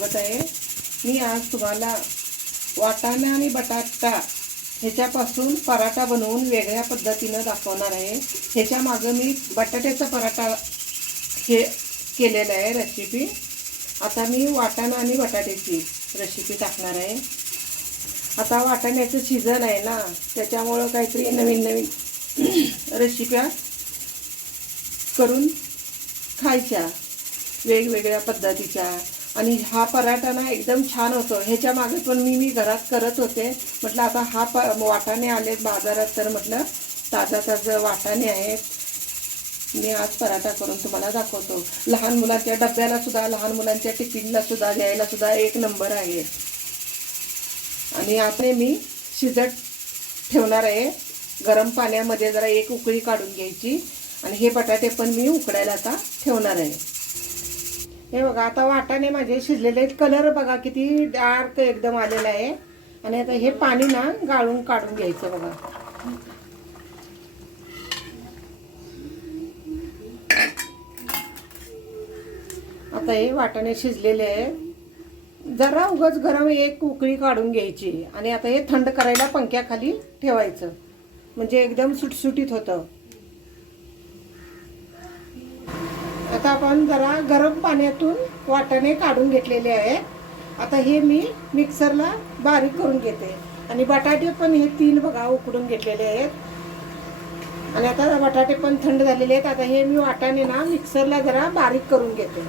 स्वागत आहे। मी आज तुम्हाला वाटाणे आणि बटाटा ह्याच्यापासून पराठा बनवून वेगळ्या पद्धतीने दाखवणार आहे। ह्याच्या मागे मी बटाट्याचा पराठा हे केलेला आहे रेसिपी। आता मी वाटाणा आणि बटाट्याची रेसिपी टाकणार आहे। आता वाटाण्याचं सीजन आहे ना, त्याच्यामुळे काहीतरी नवीन नवीन रेसिप्या करून खायच्या वेगवेगळ्या पद्धतीच्या। आणि हा पराठा ना एकदम छान होतो। ह्याच्या मागे पण मी घरात करत होते। म्हटलं आता हा वाटाणे आले बाजारात, तर म्हटलं ताजा ताजा वाटाणे आहेत, मी आज पराठा करून तुम्हाला दाखवतो। लहान मुलांच्या डब्याला सुद्धा, लहान मुलांच्या टिफिनला सुद्धा, द्यायला सुद्धा एक नंबर आहे। आणि आता मी शिजत ठेवणार आहे गरम पाण्यामध्ये, जरा एक उकळी काढून घ्यायची। आणि हे बटाटे पण मी उकडायला आता ठेवणार आहे। हे बघा, आता वाटाणे माझे शिजलेले आहेत। कलर बघा किती डार्क एकदम आलेला आहे। आणि आता हे पाणी ना गाळून काढून घ्यायचं बघा। आता हे वाटाणे शिजलेले आहे। जरा उगाच गरम एक उकळी काढून घ्यायची आणि आता हे थंड करायला पंख्याखाली ठेवायचं, म्हणजे एकदम सुटसुटीत होतं। आता आपण जरा गरम पाण्यातून वाटाणे काढून घेतलेले आहेत। आता हे मी मिक्सरला बारीक करून घेते। आणि बटाटे पण हे 3 बघा उकडून घेतलेले आहेत। आणि आता बटाटे पण थंड झालेले आहेत। आता हे मी वाटाणे ना मिक्सरला जरा बारीक करून घेते।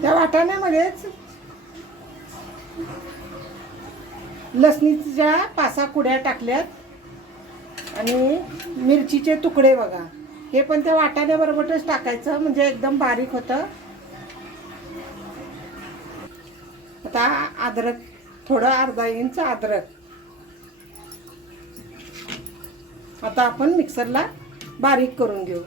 त्या वाटाण्यामध्येच लसणीच्या 5-6 कुड्या टाकल्यात आणि मिरचीचे तुकडे बघा, हे पण त्या वाटाण्याबरोबरच टाकायचं, म्हणजे एकदम बारीक होतं। आता अद्रक थोडं, अर्धा इंच अद्रक आता आपण मिक्सरला बारीक करून घेऊ।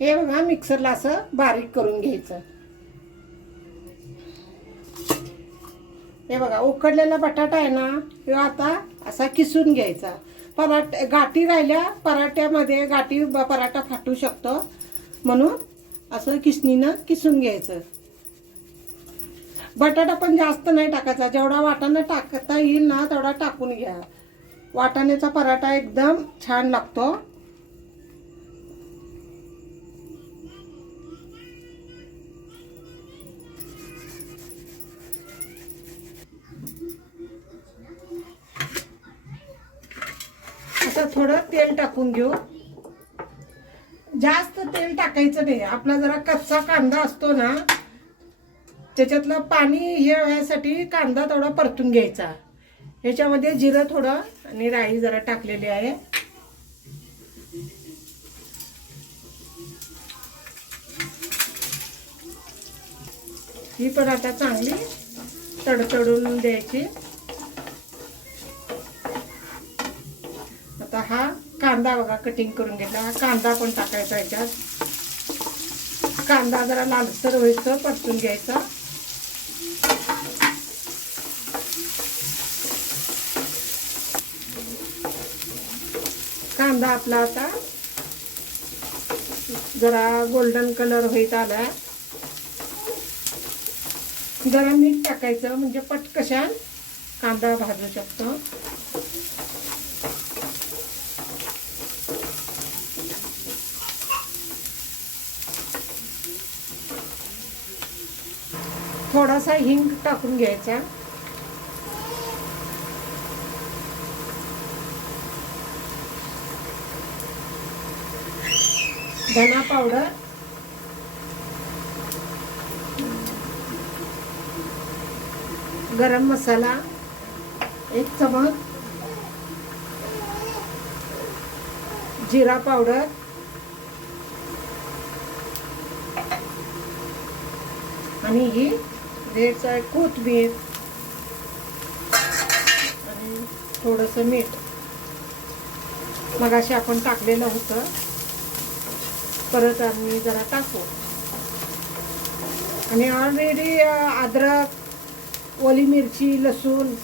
हे बघा मिक्सरला असं बारीक करून घ्यायचं। हे बघा उकडलेला बटाटा आहे ना, तो आता असा किसून घ्यायचा। गाठी राहिल्या पराठ्यामध्ये, गाठी पराठा फाटू शकतो, म्हणून असं किसणीनं किसून घ्यायचं। बटाटा पण जास्त नाही टाकायचा, जेवढा वाटाणा टाकता येईल ना तेवढा टाकून घ्या। वाटाण्याचा पराठा एकदम छान लागतो। आता थोडं तेल टाकून घेऊ, जास्त तेल टाकायचं नाही। आपला जरा कच्चा कांदा असतो ना, त्याच्यातलं पाणी हे व्हायसाठी कांदा थोडा परतून घ्यायचा। ह्याच्यामध्ये जिरं थोडं आणि राई जरा टाकलेली आहे। ही पण आता चांगली तडतडून द्यायची। आता हा कांदा बघा कटिंग करून घेतला, हा कांदा पण टाकायचा ह्याच्यात। कांदा जरा लालसर होईस्तोवर परतून घ्यायचा। कांदा आपला आता जरा गोल्डन कलर होईत आला। जरा मीठ टाकायचं, म्हणजे पटकन कांदा भाजू शकतो। थोडासा हिंग टाकून घ्यायचा। धना पावडर, गरम मसाला 1 चमच, जिरा पावडर, आणि ही रेडचा कोथिंबीर आणि थोडंसं मीठ मगाशी आपण टाकलेलं होतं, परत आम्ही जरा टाकू। आणि ऑलरेडी अद्रक, ओली मिरची, लसूण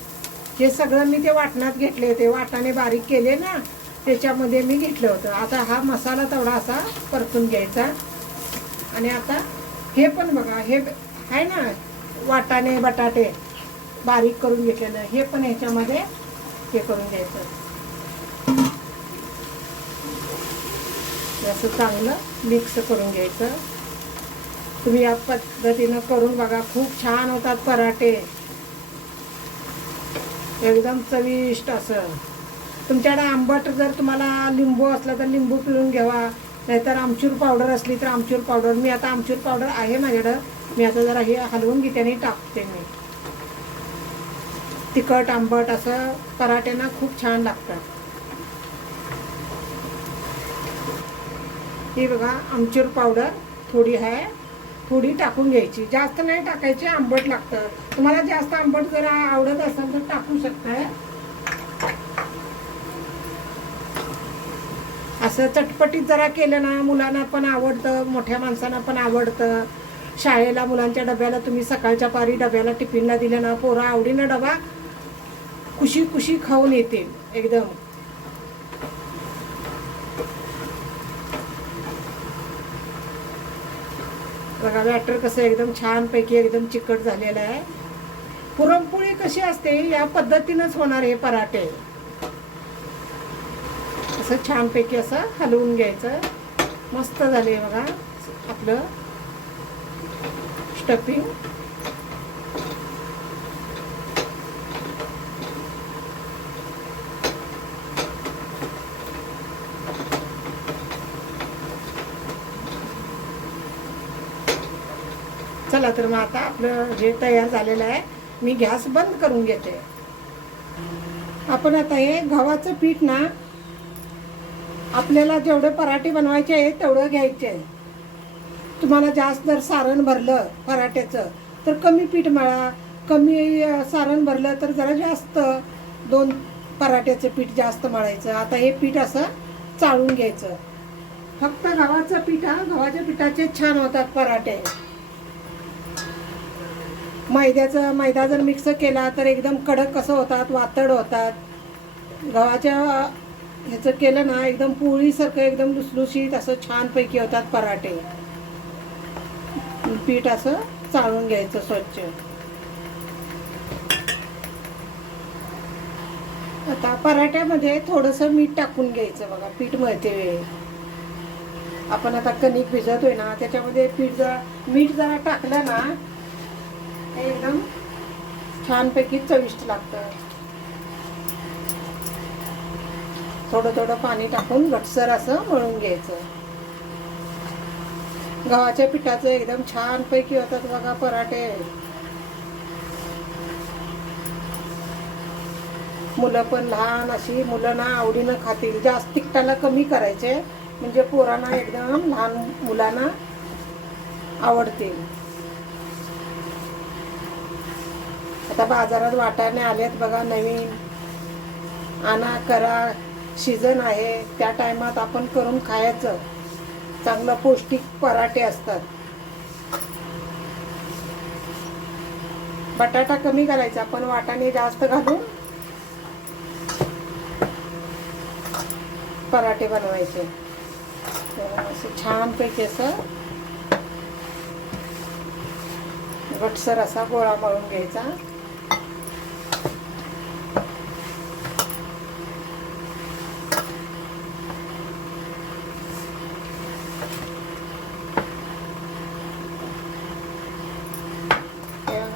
हे सगळं मी ते वाटणात घेतले होते। वाटाणे बारीक केले ना, त्याच्यामध्ये मी घेतलं होतं. आता हा मसाला तेवढा असा परतून घ्यायचा. आणि आता हे पण बघा, हे आहे ना वाटाणे बटाटे बारीक करून घेतलेलं, हे पण ह्याच्यामध्ये हे करून घ्यायचं. असं चांगलं मिक्स करून घ्यायचं. तुम्ही या पद्धतीनं करून बघा, खूप छान होतात पराठे, एकदम चविष्ट असं. तुमच्याकडे आंबट जर तुम्हाला लिंबू असला तर लिंबू पिळून घ्यावा, नाहीतर आमचूर पावडर असली तर आमचूर पावडर. मी आता आमचूर पावडर आहे माझ्याकडं, मी आता जरा हे हलवून घेते आणि टाकते. मी तिखट आंबट असं पराठ्यांना खूप छान लागतात. ही बघा आमचूर पावडर थोडी आहे, थोडी टाकून घ्यायची, जास्त नाही टाकायची, आंबट लागतं. तुम्हाला जास्त आंबट जर आवडत असेल तर टाकू शकताय. असं चटपटीत जरा केलं ना मुलांना पण आवडतं, मोठ्या माणसांना पण आवडतं. शाळेला मुलांच्या डब्याला तुम्ही सकाळच्या पारी डब्याला टिफिनला दिलं ना, पोरं आवडीनं डबा खुशी खुशी खाऊन येते एकदम. बघा बॅटर कसं एकदम छानपैकी एकदम चिकट झालेलं आहे. पुरणपोळी कशी असते या पद्धतीनंच होणार हे पराठे. असं छानपैकी असं हलवून घ्यायचं. मस्त झाले बघा आपलं स्टफिंग. चला तर मग आता आपलं जे तयार झालेलं आहे, मी गॅस बंद करून घेते. आपण आता हे गव्हाचं पीठ ना, आपल्याला जेवढे पराठे बनवायचे आहेत तेवढं घ्यायचे आहे. तुम्हाला जास्त जर सारण भरलं पराठ्याचं तर कमी पीठ मळा, कमी सारण भरलं तर जरा जास्त 2 पराठ्याचं पीठ जास्त मळायचं. आता हे पीठ असं चाळून घ्यायचं. फक्त गव्हाचं पीठ, गव्हाच्या पिठाचे छान होतात पराठे. मैदा जर मिक्स केला तर एकदम कडक कसं होतात, वातड होतात. गव्हाच्या ह्याचं केलं ना एकदम पोळीसारखं एकदम लुसलुशीत असं छानपैकी होतात पराठे. पीठ असं चाळून घ्यायचं स्वच्छ. आता पराठ्यामध्ये थोडंसं मीठ टाकून घ्यायचं. बघा पीठ मळते वेळी आपण आता कणिक भिजवतोय ना, त्याच्यामध्ये मीठ जरा टाकलं ना एकदम छानपैकी चविष्ट लागतं. थोडं थोडं पाणी टाकून घटसर असं मळून घ्यायचं. गव्हाच्या पिठाचं एकदम छानपैकी होतात बघा पराठे. मुलं पण लहान अशी मुलं ना आवडीनं खातील. जास्त तिखटाला कमी करायचे म्हणजे पोरांना एकदम लहान मुलांना आवडतील. आता बाजारात वाटाणे आलेत बघा नवीन, आणा करा, सीझन आहे. त्या टायमात आपण करून खायचं. चांगलं पौष्टिक पराठे असतात. बटाटा कमी करायचा, पण वाटाणे जास्त घालून पराठे बनवायचे. असं छानपैकी असं घटसर असा गोळा मळून घ्यायचा.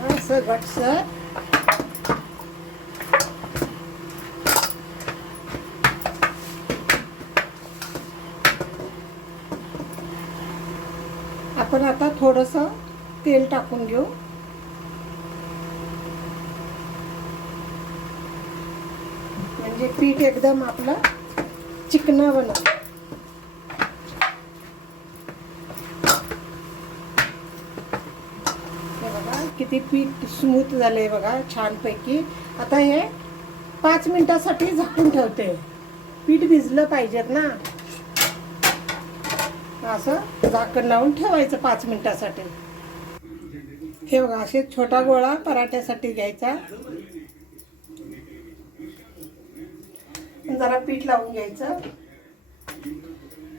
असं घटसर आपण आता थोडंसं तेल टाकून घेऊ. म्हणजे पीठ एकदम आपलं चिकनं बनवं. हे बघा किती पीठ स्मूथ झालंय बघा छानपैकी. आता हे 5 मिनिटासाठी झाकून ठेवते. पीठ भिजलं पाहिजेत ना, असं झाकण लावून ठेवायचं 5 मिनिटासाठी. हे बघा असे छोटा गोळा पराठ्यासाठी घ्यायचा. जरा पीठ लावून घ्यायचं.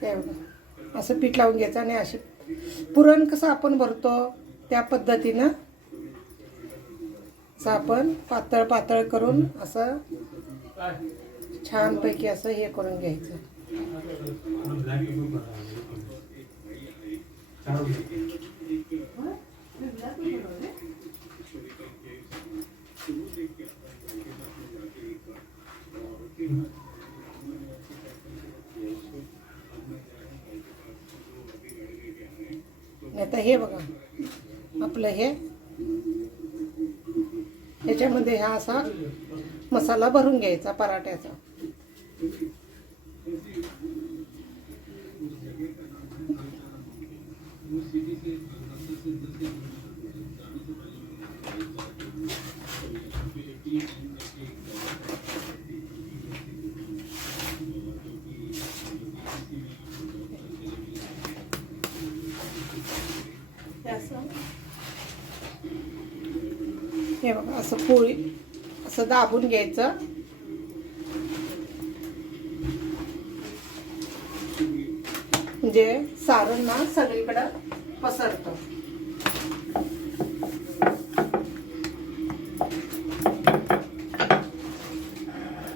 हे बघा असं पीठ लावून घ्यायचं आणि असे पुरण कसं आपण भरतो त्या पद्धतीनं असं आपण पातळ पातळ करून असं छानपैकी असं हे करून घ्यायचं. आता हे बघा आपलं हे ह्याच्यामध्ये हा असा मसाला भरून घ्यायचा पराठ्याचा. हे बघा असं पोळी असं दाबून घ्यायचं. म्हणजे सारण ना सगळीकडं पसरतं.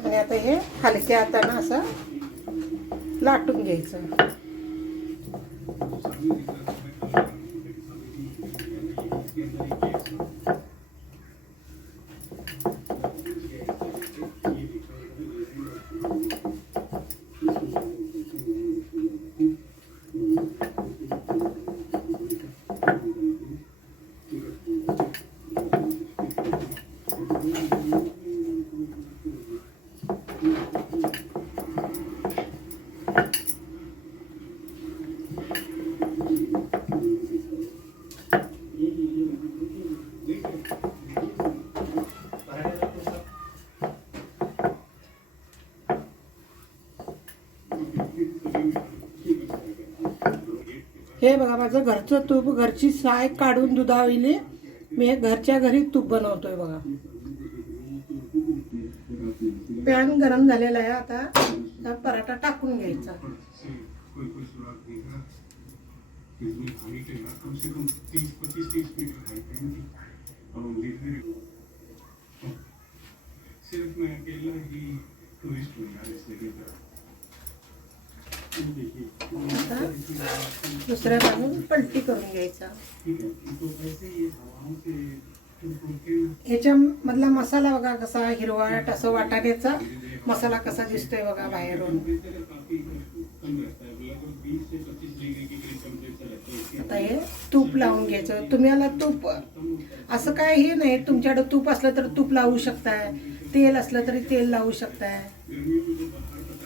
आणि आता हे हलक्या हातानं असं लाटून घ्यायचं. हे बघा माझं घरचं तूप, घरची साय काढून दुधावली मी हे घरच्या घरी तूप बनवतोय बघा. पॅन गरम झालेला आहे. आता पराठा टाकून घ्यायचा. आता दुसऱ्या बाजून पलटी करून घ्यायचा. ह्याच्या मधला मसाला बघा कसा हिरवाट असं वाटाण्याचा मसाला कसा दिसतोय बघा बाहेरून. आता हे तूप लावून घ्यायचं. तुम्हाला तूप असं काय हे नाही, तुमच्याकडे तूप असलं तर तूप लावू शकताय, तेल असलं तरी तेल लावू शकताय.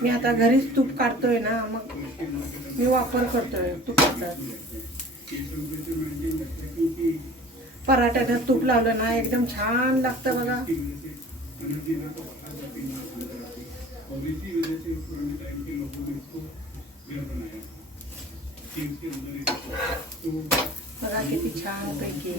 मी आता घरीच तूप काढतोय ना, मग मी वापर करतोय तुपाचा. पराठ्यानं तूप लावलं ना एकदम छान लागतं बघा. बघा किती छान पैकी.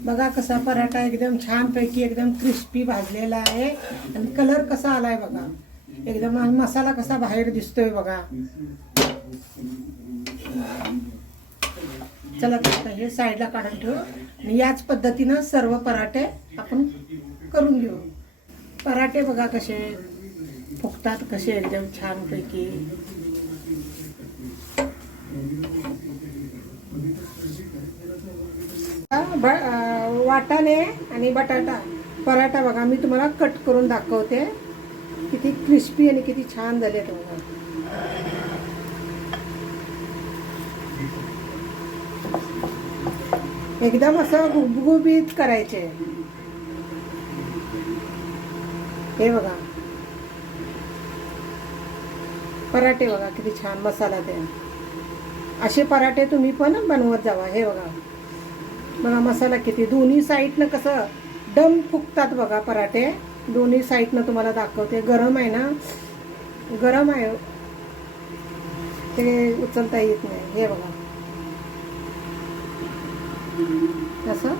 बघा कसा पराठा एकदम छान पैकी एकदम क्रिस्पी भाजलेला आहे. आणि कलर कसा आलाय बघा एकदम. आणि मसाला कसा बाहेर दिसतोय बघा. चला आता हे साईडला काढून ठेवू आणि याच पद्धतीनं सर्व पराठे आपण करून घेऊ. पराठे बघा कसे फुगतात, कसे एकदम छान पैकी. वाटाणे आणि बटाटा पराठा बघा मी तुम्हाला कट करून दाखवते. किती क्रिस्पी आणि किती छान झाले बघा. एकदम असं गुबगुबीत करायचे. हे बघा पराठे बघा किती छान मसाला ते. असे पराठे तुम्ही पण बनवत जावा. हे बघा बघा मसाला किती, दोन्ही साईडनं कसं दम फुगतात बघा पराठे. दोन्ही साईडनं तुम्हाला दाखवते. गरम आहे ना, गरम आहे ते उचलता येत नाही. हे बघा असं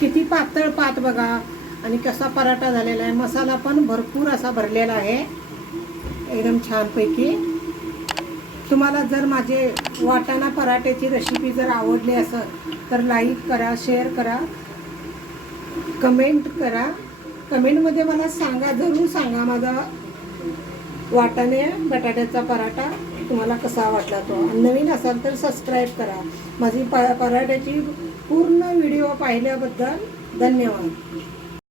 किती पातळ पात बघा आणि कसा पराठा झालेला आहे. मसाला पण भरपूर असा भरलेला आहे एकदम छानपैकी. तुम्हाला जर माझे वाटाणा पराठ्याची रेसिपी जर आवडली असेल तर लाईक करा, शेअर करा, कमेंट करा. कमेंटमध्ये मला सांगा, जरूर सांगा माझा वाटाणे बटाट्याचा पराठा तुम्हाला कसा वाटला तो. नवीन असाल तर सबस्क्राईब करा. माझी पराठ्याची पूर्ण व्हिडिओ पाहिल्याबद्दल धन्यवाद.